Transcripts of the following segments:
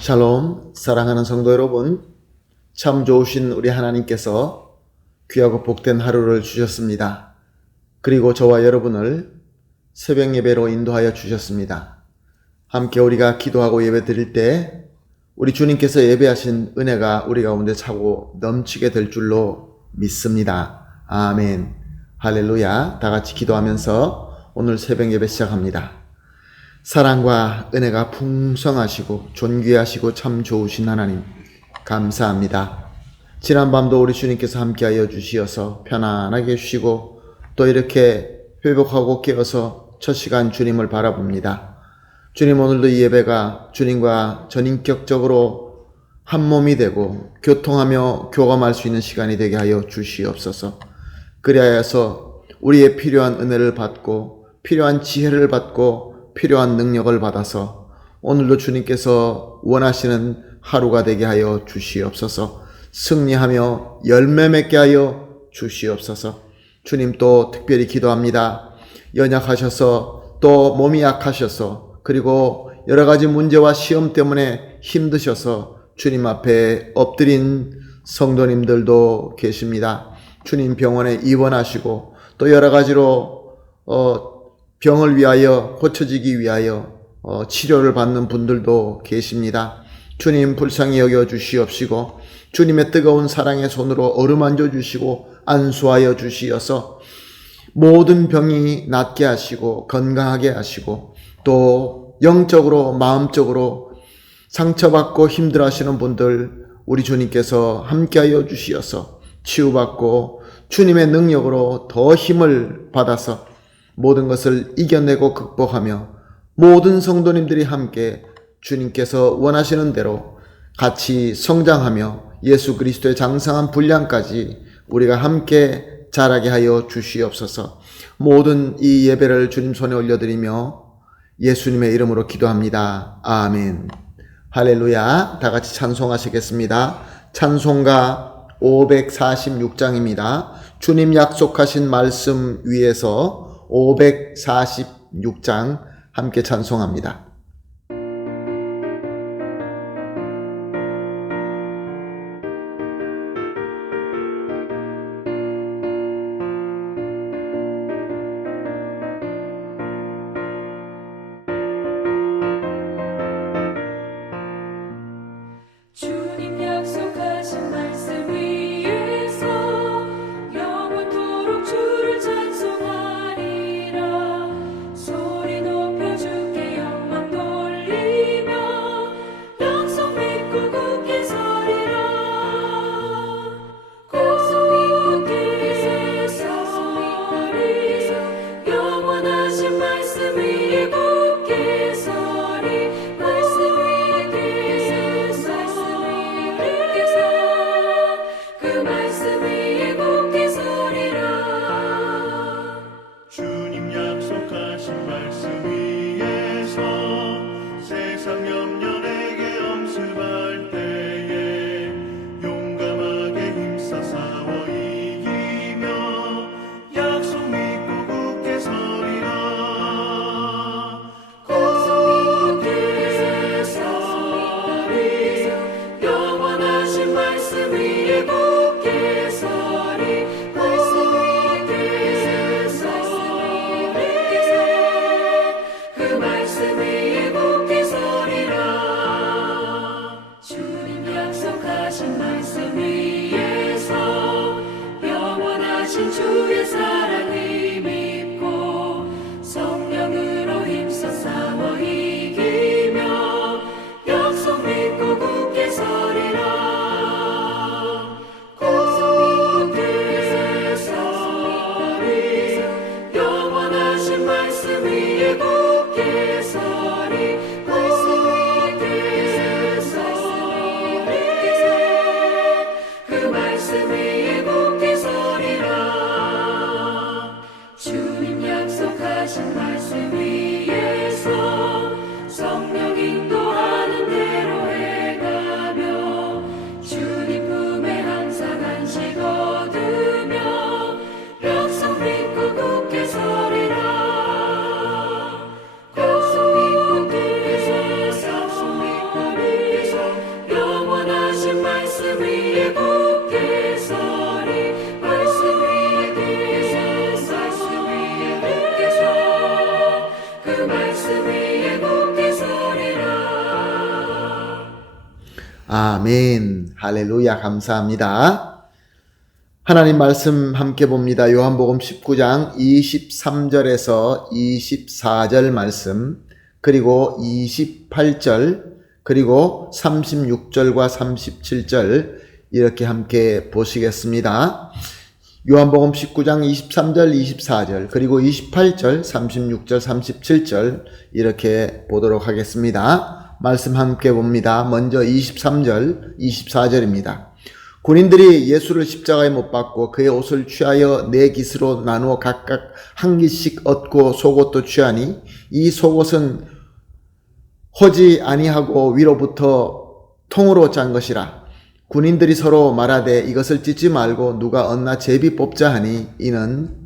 샬롬, 사랑하는 성도 여러분, 참 좋으신 우리 하나님께서 귀하고 복된 하루를 주셨습니다. 그리고 저와 여러분을 새벽 예배로 인도하여 주셨습니다. 함께 우리가 기도하고 예배 드릴 때 우리 주님께서 예배하신 은혜가 우리 가운데 차고 넘치게 될 줄로 믿습니다. 아멘. 할렐루야. 다 같이 기도하면서 오늘 새벽 예배 시작합니다. 사랑과 은혜가 풍성하시고 존귀하시고 참 좋으신 하나님 감사합니다. 지난밤도 우리 주님께서 함께하여 주시어서 편안하게 쉬고 또 이렇게 회복하고 깨어서 첫 시간 주님을 바라봅니다. 주님, 오늘도 이 예배가 주님과 전인격적으로 한 몸이 되고 교통하며 교감할 수 있는 시간이 되게 하여 주시옵소서. 그리하여서 우리의 필요한 은혜를 받고 필요한 지혜를 받고 필요한 능력을 받아서 오늘도 주님께서 원하시는 하루가 되게 하여 주시옵소서. 승리하며 열매 맺게 하여 주시옵소서. 주님, 또 특별히 기도합니다. 연약하셔서 또 몸이 약하셔서 그리고 여러 가지 문제와 시험 때문에 힘드셔서 주님 앞에 엎드린 성도님들도 계십니다. 주님, 병원에 입원하시고 또 여러 가지로 병을 위하여 고쳐지기 위하여 치료를 받는 분들도 계십니다. 주님, 불쌍히 여겨 주시옵시고 주님의 뜨거운 사랑의 손으로 어루만져 주시고 안수하여 주시어서 모든 병이 낫게 하시고 건강하게 하시고 또 영적으로 마음적으로 상처받고 힘들어하시는 분들 우리 주님께서 함께하여 주시어서 치유받고 주님의 능력으로 더 힘을 받아서 모든 것을 이겨내고 극복하며 모든 성도님들이 함께 주님께서 원하시는 대로 같이 성장하며 예수 그리스도의 장성한 분량까지 우리가 함께 자라게 하여 주시옵소서. 모든 이 예배를 주님 손에 올려드리며 예수님의 이름으로 기도합니다. 아멘. 할렐루야. 다 같이 찬송하시겠습니다. 찬송가 546장입니다. 주님 약속하신 말씀 위에서 546장 함께 찬송합니다. 주님 약속하신 말씀 위에서 영원토록 주를 찬송하리라. 소리 높여 주께 영광 돌리며 약속 믿고 굳게 서리라. 굳게 서리 영원하신 말씀 위에 굳게 서리. 말씀 위에 그 말씀 위에 굳게 서리라. 주님 약속하신 말씀 위에서 세상 염려 내게 엄습할 때에 용감하게 힘써 싸워 이기며 약속 믿고 굳게 서리라. 굳게 서리 영원하신 말씀 위에 굳게 서리. 말씀 위에 서리 그 말씀 위에 굳게 서리라. 주님 약속하신 말씀 위에서 영원하신 주의 사랑을 믿고 성령으로 힘써 싸워 이기며 약속 믿고 굳게 서리라. 굳게 서리 영원하신 말씀 위에 굳게 서리. 말씀 위에 서리 그 말씀 위에 굳게 서리라. 주님 약속하신 말씀 위에서 성령 인도하는 대로 해가며 주님 품에 항상 안식 얻으며 약속 믿고 굳게 서리라. 약속 믿고 굳게 서리 아멘. 할렐루야. 감사합니다. 하나님 말씀 함께 봅니다. 요한복음 19장 23절에서 24절 말씀, 그리고 28절, 그리고 36절과 37절 이렇게 함께 보시겠습니다. 요한복음 19장 23절, 24절, 그리고 28절, 36절, 37절 이렇게 보도록 하겠습니다. 말씀 함께 봅니다. 먼저 23절, 24절입니다. 군인들이 예수를 십자가에 못 박고 그의 옷을 취하여 네 깃으로 나누어 각각 한 깃씩 얻고 속옷도 취하니 이 속옷은 허지 아니하고 위로부터 통으로 짠 것이라. 군인들이 서로 말하되 이것을 찢지 말고 누가 얻나 제비 뽑자 하니 이는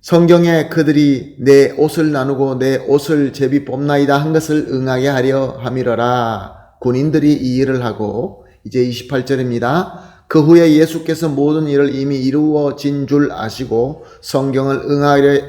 성경에 그들이 내 옷을 나누고 내 옷을 제비 뽑나이다 한 것을 응하게 하려 함이러라. 군인들이 이 일을 하고, 이제 28절입니다. 그 후에 예수께서 모든 일을 이미 이루어진 줄 아시고 성경을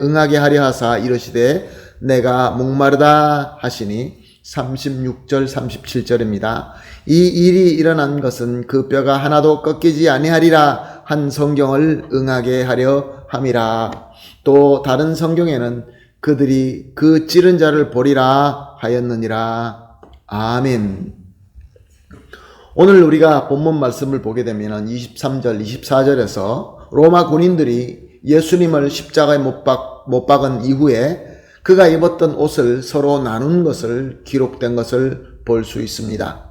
응하게 하려 하사 이르시되 내가 목마르다 하시니 36절 37절입니다. 이 일이 일어난 것은 그 뼈가 하나도 꺾이지 아니하리라 한 성경을 응하게 하려 함이라. 또 다른 성경에는 그들이 그 찌른 자를 보리라 하였느니라. 아멘. 오늘 우리가 본문 말씀을 보게 되면 23절 24절에서 로마 군인들이 예수님을 십자가에 못 박은 이후에 그가 입었던 옷을 서로 나눈 것을 기록된 것을 볼 수 있습니다.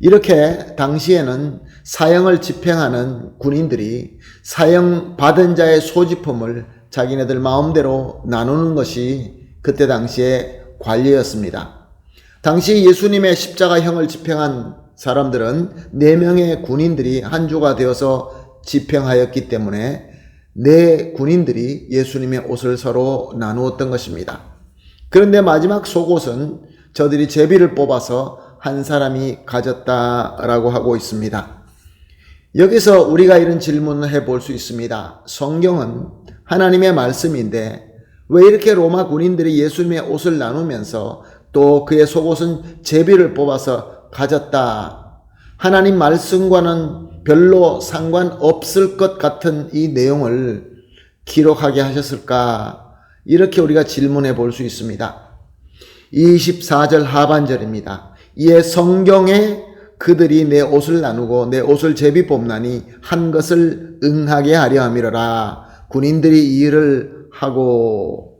이렇게 당시에는 사형을 집행하는 군인들이 사형 받은 자의 소지품을 자기네들 마음대로 나누는 것이 그때 당시의 관례였습니다. 당시 예수님의 십자가형을 집행한 사람들은 4명의 군인들이 한 주가 되어서 집행하였기 때문에 4 군인들이 예수님의 옷을 서로 나누었던 것입니다. 그런데 마지막 속옷은 저들이 제비를 뽑아서 한 사람이 가졌다라고 하고 있습니다. 여기서 우리가 이런 질문을 해볼 수 있습니다. 성경은 하나님의 말씀인데 왜 이렇게 로마 군인들이 예수님의 옷을 나누면서 또 그의 속옷은 제비를 뽑아서 가졌다. 하나님 말씀과는 별로 상관없을 것 같은 이 내용을 기록하게 하셨을까? 이렇게 우리가 질문해 볼 수 있습니다. 24절 하반절입니다. 이에 성경에 그들이 내 옷을 나누고 내 옷을 제비 뽑나니 한 것을 응하게 하려 함이로라. 군인들이 이 일을 하고,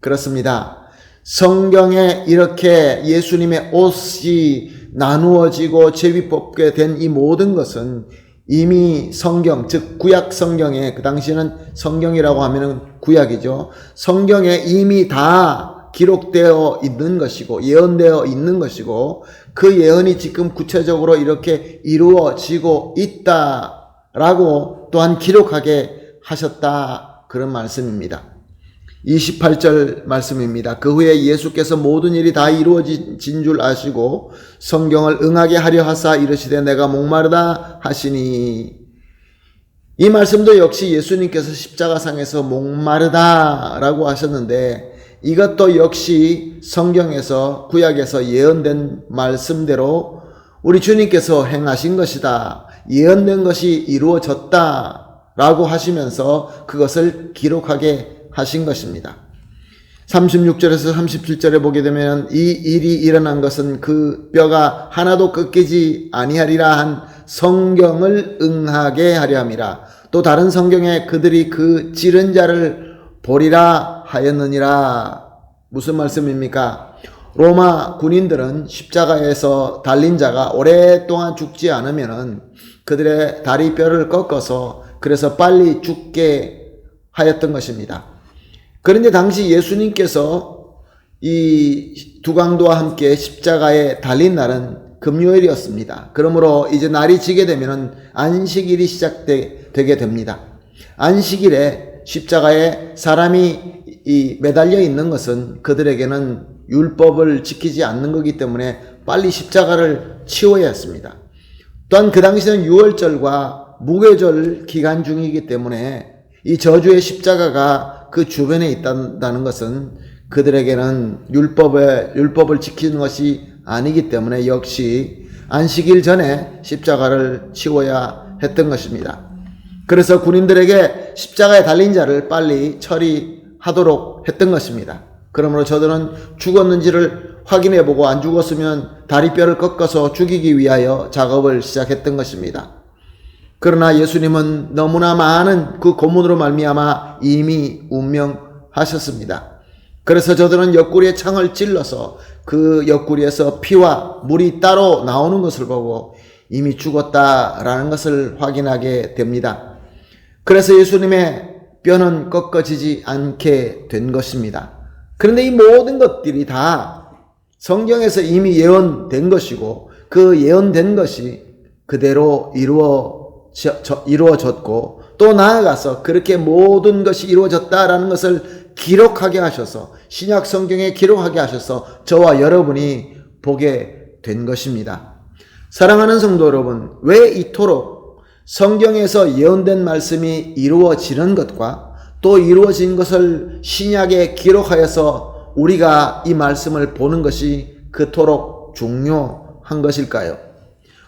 그렇습니다. 성경에 이렇게 예수님의 옷이 나누어지고 제비 뽑게 된 이 모든 것은 이미 성경, 즉 구약 성경에, 그 당시에는 성경이라고 하면은 구약이죠. 성경에 이미 다 기록되어 있는 것이고 예언되어 있는 것이고 그 예언이 지금 구체적으로 이렇게 이루어지고 있다라고 또한 기록하게 하셨다, 그런 말씀입니다. 28절 말씀입니다. 그 후에 예수께서 모든 일이 다 이루어진 줄 아시고 성경을 응하게 하려 하사 이르시되 내가 목마르다 하시니, 이 말씀도 역시 예수님께서 십자가상에서 목마르다라고 하셨는데 이것도 역시 성경에서 구약에서 예언된 말씀대로 우리 주님께서 행하신 것이다, 예언된 것이 이루어졌다라고 하시면서 그것을 기록하게 하신 것입니다. 36절에서 37절에 보게 되면 이 일이 일어난 것은 그 뼈가 하나도 꺾이지 아니하리라 한 성경을 응하게 하려 함이라. 또 다른 성경에 그들이 그 찌른 자를 보리라 하였느니라. 무슨 말씀입니까? 로마 군인들은 십자가에서 달린 자가 오랫동안 죽지 않으면은 그들의 다리 뼈를 꺾어서 그래서 빨리 죽게 하였던 것입니다. 그런데 당시 예수님께서 이 두강도와 함께 십자가에 달린 날은 금요일이었습니다. 그러므로 이제 날이 지게 되면 안식일이 시작되게 됩니다. 안식일에 십자가에 사람이 매달려 있는 것은 그들에게는 율법을 지키지 않는 거기 때문에 빨리 십자가를 치워야 했습니다. 또한 그 당시는 유월절과 무교절 기간 중이기 때문에 이 저주의 십자가가 그 주변에 있다는 것은 그들에게는 율법을 지키는 것이 아니기 때문에 역시 안식일 전에 십자가를 치워야 했던 것입니다. 그래서 군인들에게 십자가에 달린 자를 빨리 처리하도록 했던 것입니다. 그러므로 저들은 죽었는지를 확인해보고 안 죽었으면 다리뼈를 꺾어서 죽이기 위하여 작업을 시작했던 것입니다. 그러나 예수님은 너무나 많은 그 고문으로 말미암아 이미 운명하셨습니다. 그래서 저들은 옆구리에 창을 찔러서 그 옆구리에서 피와 물이 따로 나오는 것을 보고 이미 죽었다라는 것을 확인하게 됩니다. 그래서 예수님의 뼈는 꺾어지지 않게 된 것입니다. 그런데 이 모든 것들이 다 성경에서 이미 예언된 것이고 그 예언된 것이 그대로 이루어졌고 또 나아가서 그렇게 모든 것이 이루어졌다라는 것을 기록하게 하셔서 신약 성경에 기록하게 하셔서 저와 여러분이 보게 된 것입니다. 사랑하는 성도 여러분, 왜 이토록 성경에서 예언된 말씀이 이루어지는 것과 또 이루어진 것을 신약에 기록하여서 우리가 이 말씀을 보는 것이 그토록 중요한 것일까요?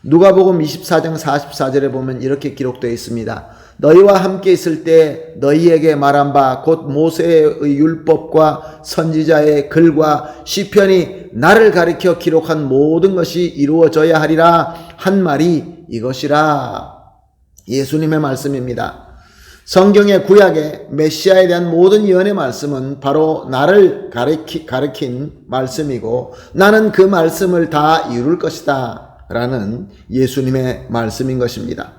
누가복음 24장 44절에 보면 이렇게 기록되어 있습니다. 너희와 함께 있을 때 너희에게 말한 바 곧 모세의 율법과 선지자의 글과 시편이 나를 가리켜 기록한 모든 것이 이루어져야 하리라 한 말이 이것이라. 예수님의 말씀입니다. 성경의 구약의 메시아에 대한 모든 예언의 말씀은 바로 나를 가리킨 말씀이고 나는 그 말씀을 다 이룰 것이다 라는 예수님의 말씀인 것입니다.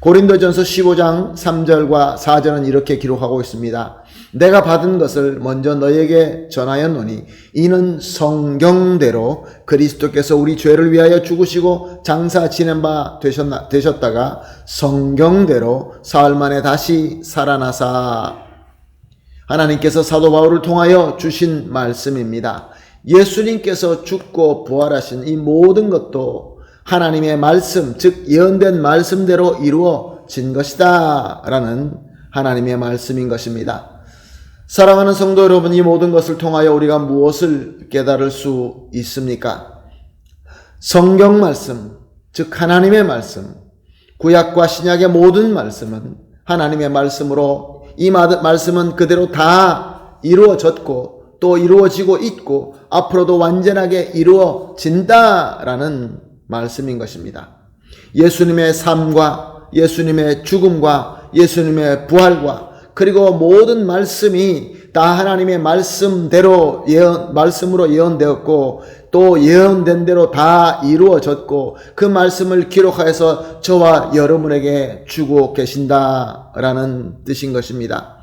고린도전서 15장 3절과 4절은 이렇게 기록하고 있습니다. 내가 받은 것을 먼저 너희에게 전하였노니 이는 성경대로 그리스도께서 우리 죄를 위하여 죽으시고 장사 지낸 바 되셨다가 성경대로 사흘 만에 다시 살아나사. 하나님께서 사도 바울을 통하여 주신 말씀입니다. 예수님께서 죽고 부활하신 이 모든 것도 하나님의 말씀, 즉 예언된 말씀대로 이루어진 것이다 라는 하나님의 말씀인 것입니다. 사랑하는 성도 여러분, 이 모든 것을 통하여 우리가 무엇을 깨달을 수 있습니까? 성경 말씀, 즉 하나님의 말씀, 구약과 신약의 모든 말씀은 하나님의 말씀으로 이 말씀은 그대로 다 이루어졌고 또 이루어지고 있고 앞으로도 완전하게 이루어진다라는 말씀인 것입니다. 예수님의 삶과 예수님의 죽음과 예수님의 부활과 그리고 모든 말씀이 다 하나님의 말씀대로 말씀으로 예언되었고 또 예언된 대로 다 이루어졌고 그 말씀을 기록하여서 저와 여러분에게 주고 계신다라는 뜻인 것입니다.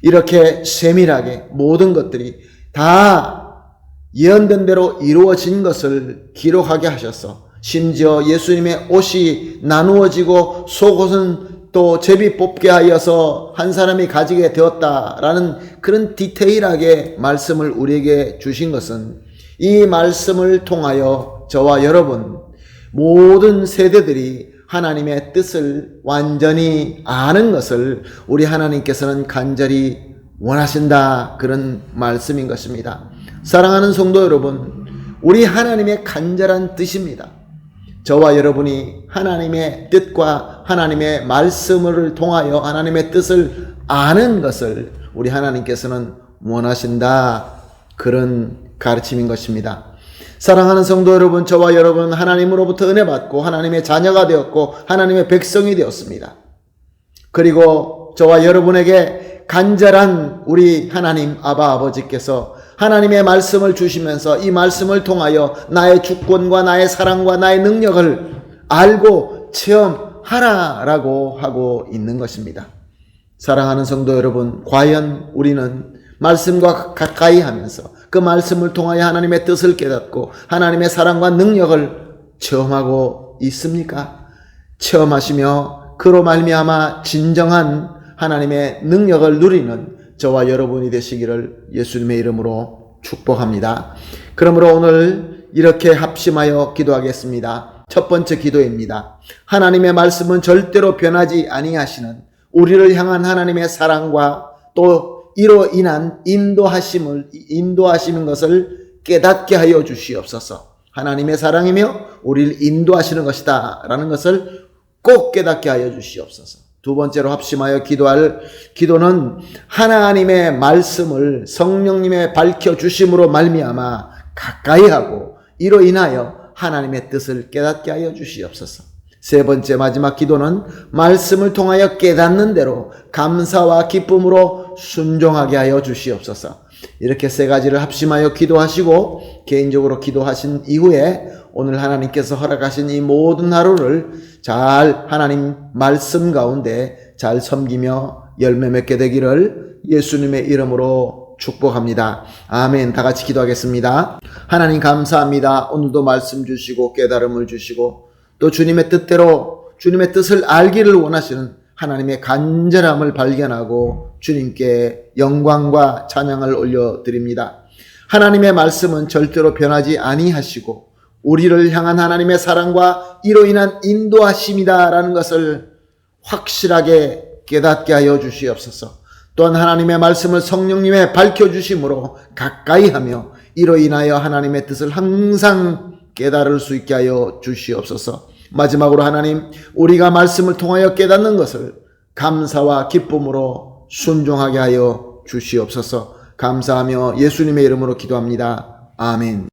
이렇게 세밀하게 모든 것들이 다 예언된 대로 이루어진 것을 기록하게 하셔서 심지어 예수님의 옷이 나누어지고 속옷은 또 제비 뽑게 하여서 한 사람이 가지게 되었다라는 그런 디테일하게 말씀을 우리에게 주신 것은 이 말씀을 통하여 저와 여러분 모든 세대들이 하나님의 뜻을 완전히 아는 것을 우리 하나님께서는 간절히 원하신다, 그런 말씀인 것입니다. 사랑하는 성도 여러분, 우리 하나님의 간절한 뜻입니다. 저와 여러분이 하나님의 뜻과 하나님의 말씀을 통하여 하나님의 뜻을 아는 것을 우리 하나님께서는 원하신다, 그런 가르침인 것입니다. 사랑하는 성도 여러분, 저와 여러분 하나님으로부터 은혜 받고 하나님의 자녀가 되었고 하나님의 백성이 되었습니다. 그리고 저와 여러분에게 간절한 우리 하나님 아바 아버지께서 하나님의 말씀을 주시면서 이 말씀을 통하여 나의 주권과 나의 사랑과 나의 능력을 알고 체험하라라고 하고 있는 것입니다. 사랑하는 성도 여러분, 과연 우리는 말씀과 가까이 하면서 그 말씀을 통하여 하나님의 뜻을 깨닫고 하나님의 사랑과 능력을 체험하고 있습니까? 체험하시며 그로 말미암아 진정한 하나님의 능력을 누리는 저와 여러분이 되시기를 예수님의 이름으로 축복합니다. 그러므로 오늘 이렇게 합심하여 기도하겠습니다. 첫 번째 기도입니다. 하나님의 말씀은 절대로 변하지 아니하시는 우리를 향한 하나님의 사랑과 또 이로 인한 인도하시는 것을 깨닫게 하여 주시옵소서. 하나님의 사랑이며 우리를 인도하시는 것이다 라는 것을 꼭 깨닫게 하여 주시옵소서. 두 번째로 합심하여 기도할 기도는 하나님의 말씀을 성령님의 밝혀주심으로 말미암아 가까이 하고 이로 인하여 하나님의 뜻을 깨닫게 하여 주시옵소서. 세 번째 마지막 기도는 말씀을 통하여 깨닫는 대로 감사와 기쁨으로 순종하게 하여 주시옵소서. 이렇게 세 가지를 합심하여 기도하시고 개인적으로 기도하신 이후에 오늘 하나님께서 허락하신 이 모든 하루를 잘 하나님 말씀 가운데 잘 섬기며 열매 맺게 되기를 예수님의 이름으로 축복합니다. 아멘. 다 같이 기도하겠습니다. 하나님 감사합니다. 오늘도 말씀 주시고 깨달음을 주시고 또 주님의 뜻대로 주님의 뜻을 알기를 원하시는 하나님의 간절함을 발견하고 주님께 영광과 찬양을 올려드립니다. 하나님의 말씀은 절대로 변하지 아니하시고 우리를 향한 하나님의 사랑과 이로 인한 인도하심이다라는 것을 확실하게 깨닫게 하여 주시옵소서. 또한 하나님의 말씀을 성령님의 밝혀주심으로 가까이 하며 이로 인하여 하나님의 뜻을 항상 깨달을 수 있게 하여 주시옵소서. 마지막으로 하나님, 우리가 말씀을 통하여 깨닫는 것을 감사와 기쁨으로 순종하게 하여 주시옵소서. 감사하며 예수님의 이름으로 기도합니다. 아멘.